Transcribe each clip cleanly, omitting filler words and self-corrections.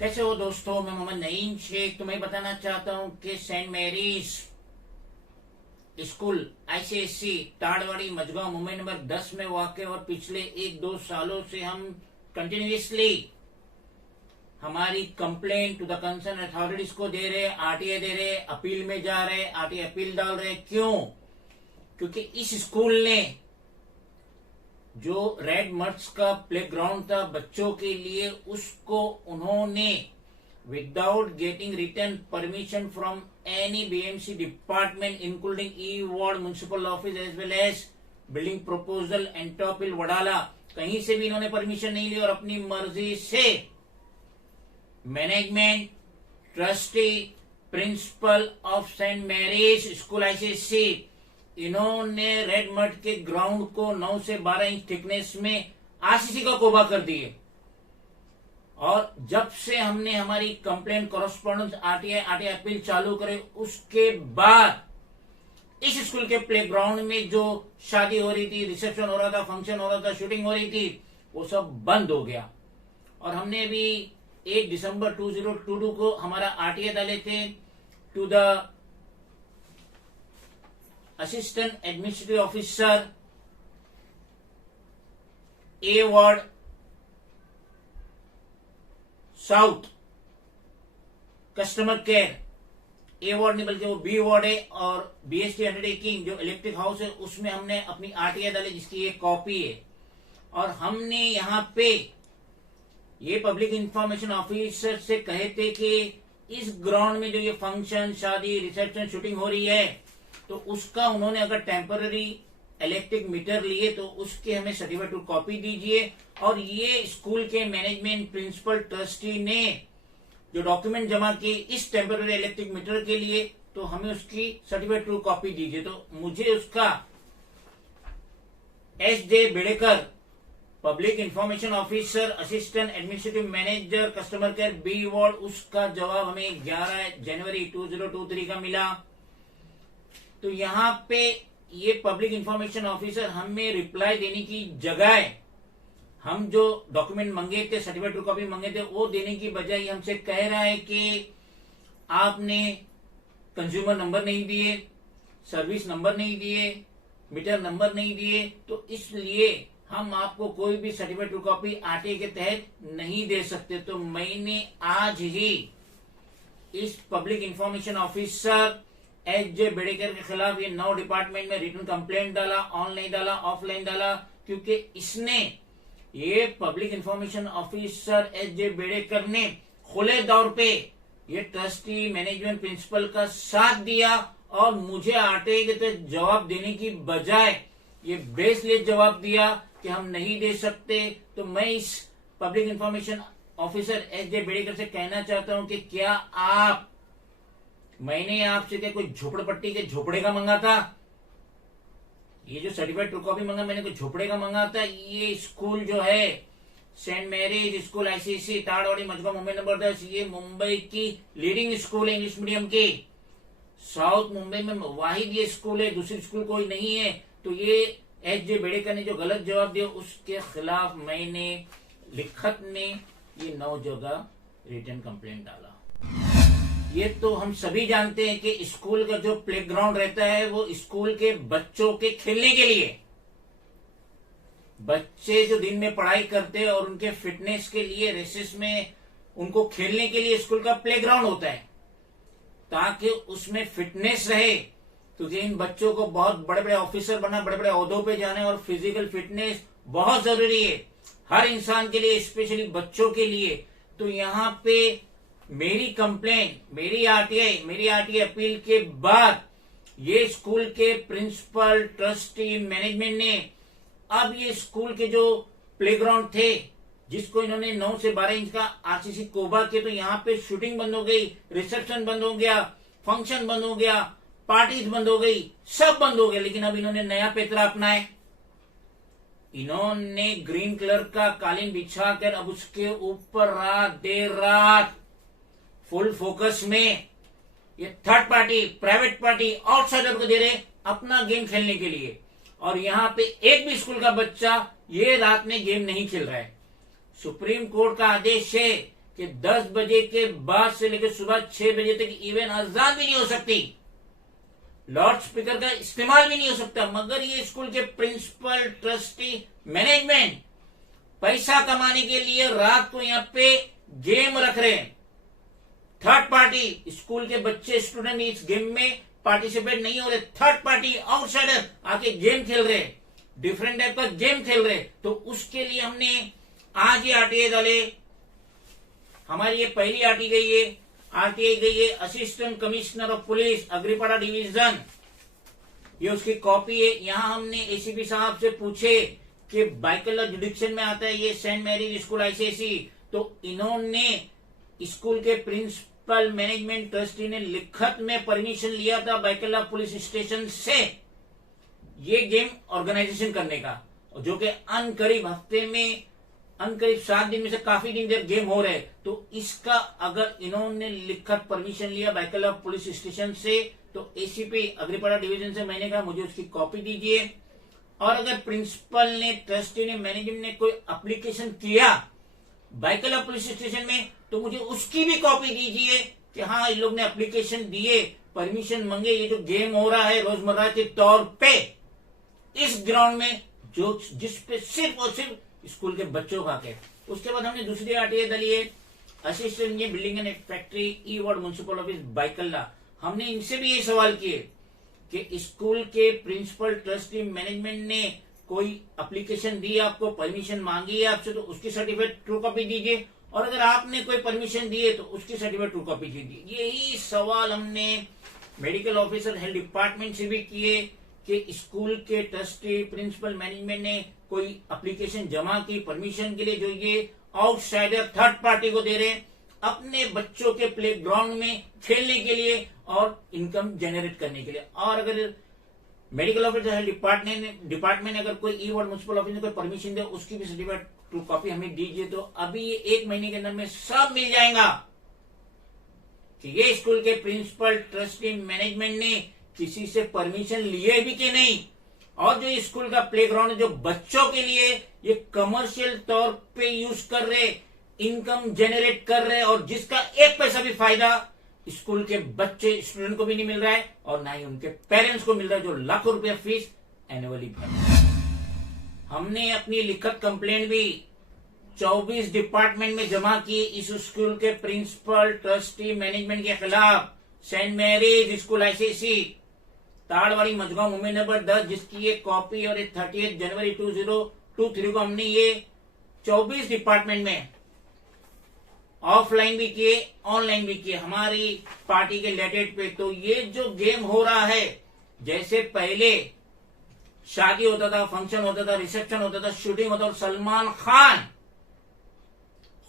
कैसे हो दोस्तों। मैं मोहम्मद नईम शेख तुम्हें बताना चाहता हूं कि Saint Mary's school ICSE Tadwadi Mazgaon Mumbai number 10 में वाक़ और पिछले 1-2 सालों से हम कंटिन्यूसली हमारी complaint to the concern authorities को दे रहे, आरटीए दे रहे, अपील में जा रहे, आरटीए अपील डाल रहे। क्यों? क्योंकि इस स्कूल ने जो रेड मट्स का प्लेग्राउंड था बच्चों के लिए, उसको उन्होंने without getting return permission from any BMC department including E ward municipal office as well as building proposal Antop Hill Wadala, कहीं से भी इन्होंने परमिशन नहीं ली और अपनी मर्जी से management, trustee, principal of Saint Mary's school ICSC, इन्होंने रेड मड के ग्राउंड को 9 से 12 इंच थिकनेस में आरसीसी का कोबा कर दिए। और जब से हमने हमारी कंप्लेंट कॉरेस्पॉन्डेंस आरटीआई अपील चालू करे, उसके बाद इस स्कूल के प्लेग्राउंड में जो शादी हो रही थी, रिसेप्शन हो रहा था, फंक्शन हो रहा था, शूटिंग हो रही थी, वो सब बंद हो गया। और हमने भी 1 दिसंबर 2022 को हमारा आरटीआई डाले थे to the assistant administrative officer A ward south customer care, A ward नहीं बल्कि वो बी वार्ड है, और बीएसटी अंडरटेकिंग जो इलेक्ट्रिक हाउस है उसमें हमने अपनी आरटीआई डाली जिसकी एक कॉपी है। और हमने यहाँ पे ये पब्लिक इंफॉर्मेशन ऑफिसर से कहे थे कि इस ग्राउंड में जो ये फंक्शन, शादी, रिसेप्शन, शूटिंग हो रही है, तो उसका उन्होंने अगर टेम्पररी इलेक्ट्रिक मीटर लिए तो उसके हमें सर्टिफिकेट कॉपी दीजिए। और ये स्कूल के मैनेजमेंट, प्रिंसिपल, ट्रस्टी ने जो डॉक्यूमेंट जमा किए इस टेम्पररी इलेक्ट्रिक मीटर के लिए, तो हमें उसकी सर्टिफिकेट कॉपी दीजिए। तो मुझे उसका S J. Bedekar, public information officer, assistant administrative manager, customer care, B ward, उसका जवाब हमें 11 जनवरी 2023 का मिला। तो यहाँ पे ये पब्लिक इंफॉर्मेशन ऑफिसर हमें रिप्लाई देने की जगह, हम जो डॉक्यूमेंट मंगे थे, सर्टिफिकेट कॉपी मंगे थे, वो देने की बजाय हमसे कह रहा है कि आपने कंज्यूमर नंबर नहीं दिए, सर्विस नंबर नहीं दिए, मीटर नंबर नहीं दिए, तो इसलिए हम आपको कोई भी सर्टिफिकेट कॉपी आरटीआई के तहत नहीं दे सकते। तो मैंने आज ही इस public information officer SJ. Bedekar के खिलाफ ये 9 डिपार्टमेंट में रिटन कंप्लेंट डाला, ऑनलाइन डाला, ऑफलाइन डाला, क्योंकि इसने, ये public information officer SJ. Bedekar ने खुले तौर पे ये ट्रस्टी, मैनेजमेंट, प्रिंसिपल का साथ दिया और मुझे आरटीआई के तहत जवाब देने की बजाय ये बेसलेस जवाब दिया कि हम नहीं दे सकते। तो मैं इस public information officer SJ. Bedekar से कहना चाहता हूं कि क्या आप, मैंने आपसे क्या कोई झोपड़पट्टी के झोपड़े का मंगा था? ये जो सर्टिफिकेट कॉपी मंगा मैंने कोई झोपड़े का मंगा था? ये स्कूल जो है Saint Mary's school ICSE Tadwadi Mazgaon Mumbai number 10, ये मुंबई की लीडिंग स्कूल है इंग्लिश मीडियम की। साउथ मुंबई में वाहिद ये स्कूल है, दूसरी स्कूल कोई नहीं है। तो ये एस.जे. बेड़ेकर ने जो गलत जवाब दिया उसके खिलाफ मैंने लिखत में ये 9 जगह रिटर्न कंप्लेंट डाला। ये तो हम सभी जानते हैं कि स्कूल का जो प्लेग्राउंड रहता है वो स्कूल के बच्चों के खेलने के लिए, बच्चे जो दिन में पढ़ाई करते हैं और उनके फिटनेस के लिए रेसेस में उनको खेलने के लिए स्कूल का प्लेग्राउंड होता है, ताकि उसमें फिटनेस रहे। क्योंकि इन बच्चों को बहुत बड़े बड़े ऑफिसर बनना, बड़े बड़े ओहदों पे जाना है और फिजिकल फिटनेस बहुत जरूरी है हर इंसान के लिए, स्पेशली बच्चों के लिए। तो यहाँ पे मेरी कंप्लेंट, मेरी आरटीआई अपील के बाद ये स्कूल के प्रिंसिपल, ट्रस्टी, मैनेजमेंट ने अब ये स्कूल के जो प्लेग्राउंड थे जिसको इन्होंने 9 से 12 इंच का आरसीसी कोबा किया, तो यहाँ पे शूटिंग बंद हो गई, रिसेप्शन बंद हो गया, फंक्शन बंद हो गया, पार्टीज बंद हो गई, सब बंद हो गया। लेकिन अब इन्होंने नया पेतरा अपनाए, इन्होंने ग्रीन कलर का कालीन बिछाकर अब उसके ऊपर रात देर रात फुल फोकस में ये third party, private party, outsider को दे रहे अपना गेम खेलने के लिए। और यहाँ पे एक भी स्कूल का बच्चा ये रात में गेम नहीं खेल रहा है। सुप्रीम कोर्ट का आदेश है कि 10 बजे के बाद से लेकर सुबह 6 बजे तक इवन अजान भी नहीं हो सकती, लाउड स्पीकर का इस्तेमाल भी नहीं हो सकता, मगर ये स्कूल के प्रिंसिपल, ट्रस्टी, मैनेजमेंट पैसा कमाने के लिए रात को यहाँ पे गेम रख रहे हैं। थर्ड पार्टी, स्कूल के बच्चे, स्टूडेंट इस गेम में पार्टिसिपेट नहीं हो रहे, थर्ड पार्टी आउटसाइडर आके गेम खेल रहे, डिफरेंट टाइप का गेम खेल रहे। तो उसके लिए हमने आज ये आरटीआई डाले। हमारी ये पहली आरटीआई गई है assistant commissioner of police Agripada division, ये उसकी कॉपी है। यहां हमने एसीपी साहब से पूछे कि बाइकल जुडिक्शन में आता है ये सेंट मैरीज स्कूल आईसीएसई, तो इन्होंने स्कूल के प्रिंसिपल, मैनेजमेंट, ट्रस्टी ने लिखत में परमिशन लिया था बाइकला पुलिस स्टेशन से ये गेम ऑर्गेनाइजेशन करने का, जो कि अनकरीब हफ्ते में, अनकरीब 7 दिन में से काफी दिन देर गेम हो रहे। तो इसका अगर इन्होंने लिखत परमिशन लिया बाइकला पुलिस स्टेशन से, तो एसीपी अग्रीपाड़ा डिवीजन से मैंने कहा मुझे उसकी कॉपी दीजिए। और अगर प्रिंसिपल ने, ट्रस्टी ने, मैनेजमेंट ने कोई एप्लीकेशन किया बाइकला पुलिस स्टेशन में, तो मुझे उसकी भी कॉपी दीजिए कि हाँ इन लोग ने एप्लीकेशन दिए, परमिशन मांगे, ये जो गेम हो रहा है रोजमर्रा के तौर पे इस ग्राउंड में, जो जिस पे सिर्फ और सिर्फ स्कूल के बच्चों का के। उसके बाद हमने दूसरी आरटीआई डाली है assistant engineer building and factory, E ward municipal office Byculla. हमने इनसे भी ये सवाल किए कि स्कूल के प्रिंसिपल, ट्रस्टी, मैनेजमेंट ने कोई एप्लीकेशन दी, आपको परमिशन मांगी है आपसे, तो उसकी सर्टिफिकेट ट्रू कॉपी दीजिए, और अगर आपने कोई परमिशन दी है तो उसकी सर्टिफिकेट ट्रू कॉपी दीजिए। यही सवाल हमने मेडिकल ऑफिसर, हेल्थ डिपार्टमेंट से भी किए कि स्कूल के ट्रस्टी, प्रिंसिपल, मैनेजमेंट ने कोई एप्लीकेशन जमा की परमिशन के लिए, जो ये आउटसाइडर थर्ड पार्टी को दे रहे अपने बच्चों के प्ले ग्राउंड में खेलने के लिए और इनकम जनरेट करने के लिए। और अगर मेडिकल ऑफिसर, हेल्थ डिपार्टमेंट ने अगर कोई ई वार्ड म्युनिसिपल ऑफिस ने कोई परमिशन दे, उसकी भी सर्टिफिकेट ट्रू कॉपी हमें दीजिए। तो अभी ये 1 महीने के अंदर में सब मिल जाएगा कि ये स्कूल के प्रिंसिपल, ट्रस्टी, मैनेजमेंट ने किसी से परमिशन लिए भी कि नहीं, और जो स्कूल का प्लेग्राउंड है जो बच्चों के लिए ये कमर्शियल तौर पे यूज कर रहे, इनकम जनरेट कर रहे, और जिसका 1 पैसा भी फायदा स्कूल के बच्चे, स्टूडेंट को भी नहीं मिल रहा है और ना ही उनके पेरेंट्स को मिल रहा है, जो लाखों रुपया फीस एनुअली भरते। हमने अपनी लिखित कंप्लेंट भी 24 डिपार्टमेंट में जमा की इस स्कूल के प्रिंसिपल, ट्रस्टी, मैनेजमेंट के खिलाफ। Saint Mary's school ICSE, Tadwadi, Mazgaon, Mumbai number 10, जिसकी ये कॉपी और 30 जनवरी 2023 को हमने ये 24 डिपार्टमेंट में ऑफलाइन भी किए, ऑनलाइन भी किए हमारी पार्टी के लेटेड पे। तो ये जो गेम हो रहा है, जैसे पहले शादी होता था, फंक्शन होता था, रिसेप्शन होता था, शूटिंग होता था, और सलमान खान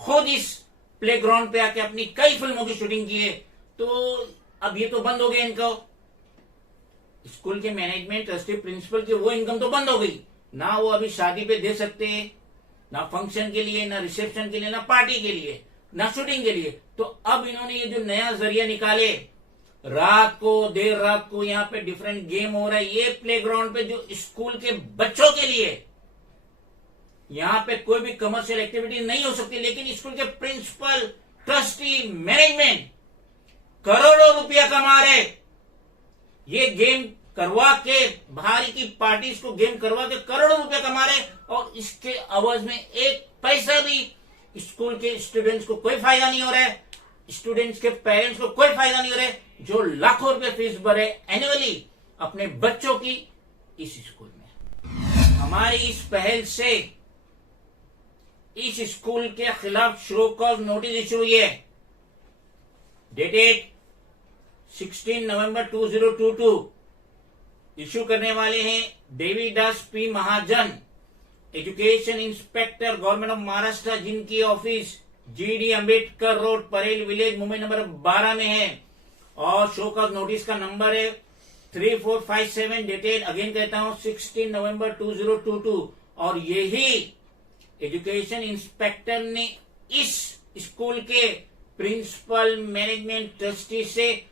खुद इस प्लेग्राउंड पे आके अपनी कई फिल्मों की शूटिंग की है, तो अब ये तो बंद हो गया इनको। स्कूल के मैनेजमेंट, ट्रस्टी, प्रिंसिपल की वो इनकम तो बंद हो गई ना, वो अभी शादी पे दे सकते हैं, ना फंक्शन के लिए, ना रिसेप्शन के लिए, ना पार्टी के लिए, ना शूटिंग के लिए। तो अब इन्होंने ये जो नया जरिया निकाले, रात को, देर रात को यहाँ पे डिफरेंट गेम हो रहा है, ये प्लेग्राउंड पे जो स्कूल के बच्चों के लिए, यहाँ पे कोई भी कमर्शियल एक्टिविटी नहीं हो सकती, लेकिन स्कूल के प्रिंसिपल, ट्रस्टी, मैनेजमेंट करोड़ों रुपया कमा रहे। ये गेम करवा के, बाहर की पार्टीज को गेम करवा के करोड़ों रुपया कमा रहे, और इसके आवाज में 1 पैसा भी स्कूल के स्टूडेंट्स को कोई फायदा नहीं हो रहा है, स्टूडेंट्स के पेरेंट्स को कोई फायदा नहीं हो रहा है, जो लाखों रुपए फीस भरे एनुअली अपने बच्चों की इस स्कूल में। हमारी इस पहल से इस स्कूल के खिलाफ शो कॉज नोटिस इशू हुई है, डेटेड 16 नवंबर 2022। इशू करने वाले हैं Devidas P Mahajan, education inspector, government of Maharashtra, जिनकी office GD Ambedkar road, Parel village, Mumbai number 12 में है, और शो कॉज नोटिस का नंबर है 3457, डेटेड, अगेन कहता हूं 16 नवंबर 2022। और यही एजुकेशन इंस्पेक्टर ने इस स्कूल के प्रिंसिपल, मैनेजमेंट, ट्रस्टी से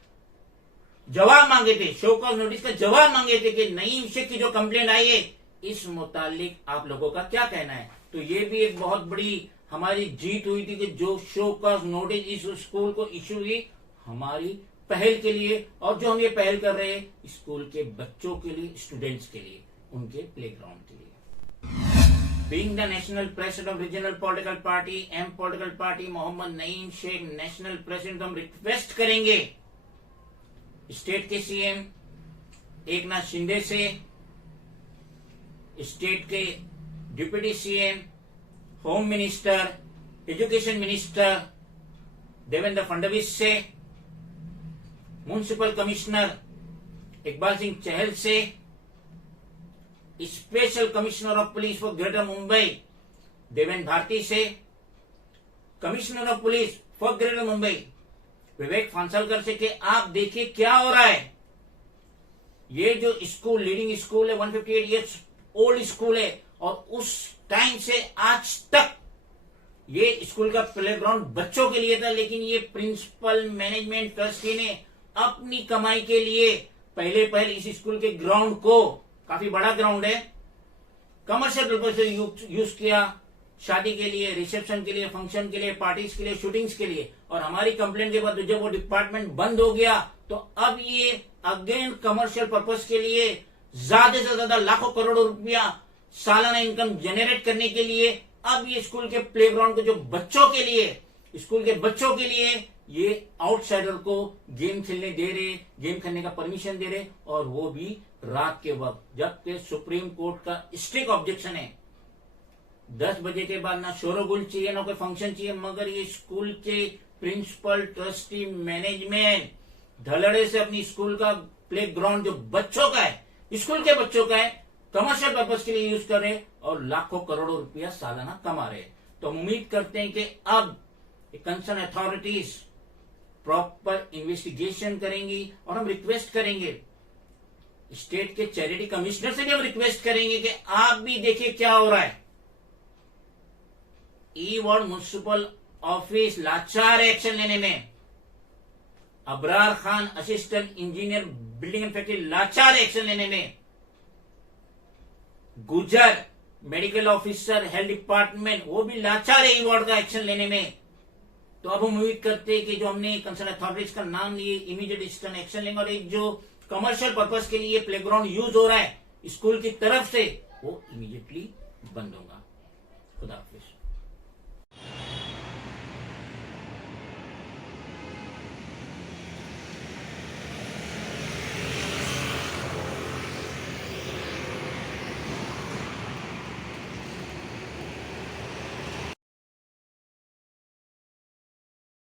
जवाब मांगे थे, शो कॉज नोटिस का जवाब मांगे थे कि नई विषय की जो कंप्लेंट आई है, इस मुतालिक आप लोगों का क्या कहना है। तो ये भी एक बहुत बड़ी हमारी जीत हुई थी कि जो शो कॉज नोटिस इस स्कूल को इश्यू हुई हमारी पहल के लिए, और जो हम ये पहल कर रहे हैं स्कूल के बच्चों के लिए, स्टूडेंट्स के लिए, उनके प्लेग्राउंड के लिए। Being the national president of regional political party, M political party, Mohammad Naeem Shaikh national president, हम रिक्वेस्ट करेंगे स्टेट के सीएम एकनाथ शिंदे से, स्टेट के deputy CM, home minister, education minister Devendra Fadnavis से, म्युनिसिपल कमिश्नर इकबाल सिंह चहल से, special commissioner of police for greater Mumbai Devendra Bharti से, commissioner of police for greater Mumbai Vivek Phansalkar से कि आप देखिए क्या हो रहा है। ये जो स्कूल लीडिंग स्कूल है 158 ईयर्स ओल्ड स्कूल है, और उस टाइम से आज तक ये स्कूल का प्लेग्राउंड बच्चों के लिए था, लेकिन ये प्रिंसिपल मैनेजमेंट ट्रस्टी ने अपनी कमाई के लिए पहले इस स्कूल के ग्राउंड को, काफी बड़ा ग्राउंड है, कमर्शियल पर्पज से यूज किया, शादी के लिए, रिसेप्शन के लिए, फंक्शन के लिए, पार्टीज के लिए, शूटिंग्स के लिए। और हमारी कंप्लेंट के बाद जब वो डिपार्टमेंट बंद हो गया तो अब ये अगेन कमर्शियल पर्पज के लिए ज्यादा से ज्यादा लाखों करोड़ों रुपया सालाना इनकम जनरेट करने के लिए अब ये स्कूल के प्लेग्राउंड को, जो बच्चों के लिए, स्कूल के बच्चों के लिए ये आउटसाइडर को गेम खेलने दे रहे, गेम खेलने का परमिशन दे रहे, और वो भी रात के वक्त, जबकि सुप्रीम कोर्ट का स्ट्रिक्ट ऑब्जेक्शन है 10 बजे के बाद ना शोरगुल चाहिए ना कोई फंक्शन चाहिए। मगर ये स्कूल के प्रिंसिपल, ट्रस्टी, मैनेजमेंट धड़ल्ले से अपनी स्कूल का प्लेग्राउंड जो बच्चों का है, स्कूल के बच्चों का है, कमर्शियल पर्पज के लिए यूज कर रहे और लाखों करोड़ों रुपया सालाना कमा रहे। तो हम उम्मीद करते हैं कि अब कंसर्न अथॉरिटीज प्रॉपर इन्वेस्टिगेशन करेंगी, और हम रिक्वेस्ट करेंगे स्टेट के चैरिटी कमिश्नर से भी हम रिक्वेस्ट करेंगे कि आप भी देखिए क्या हो रहा है। ई वार्ड म्युनिसिपल ऑफिस लाचार एक्शन लेने में, Abrar Khan assistant engineer building and factory लाचार एक्शन लेने में, गुजर मेडिकल ऑफिसर हेल्थ डिपार्टमेंट वो भी लाचार है ई वार्ड का एक्शन लेने में। तो अब हम उम्मीद करते हैं कि जो हमने कंसर्न अथॉरिटीज का नाम लिए इमीडिएट स्टर्न एक्शन लेंगे, और एक जो कमर्शियल पर्पज के लिए प्लेग्राउंड यूज हो रहा है स्कूल की तरफ से वो इमीडिएटली बंद होगा। खुदा हाफिज।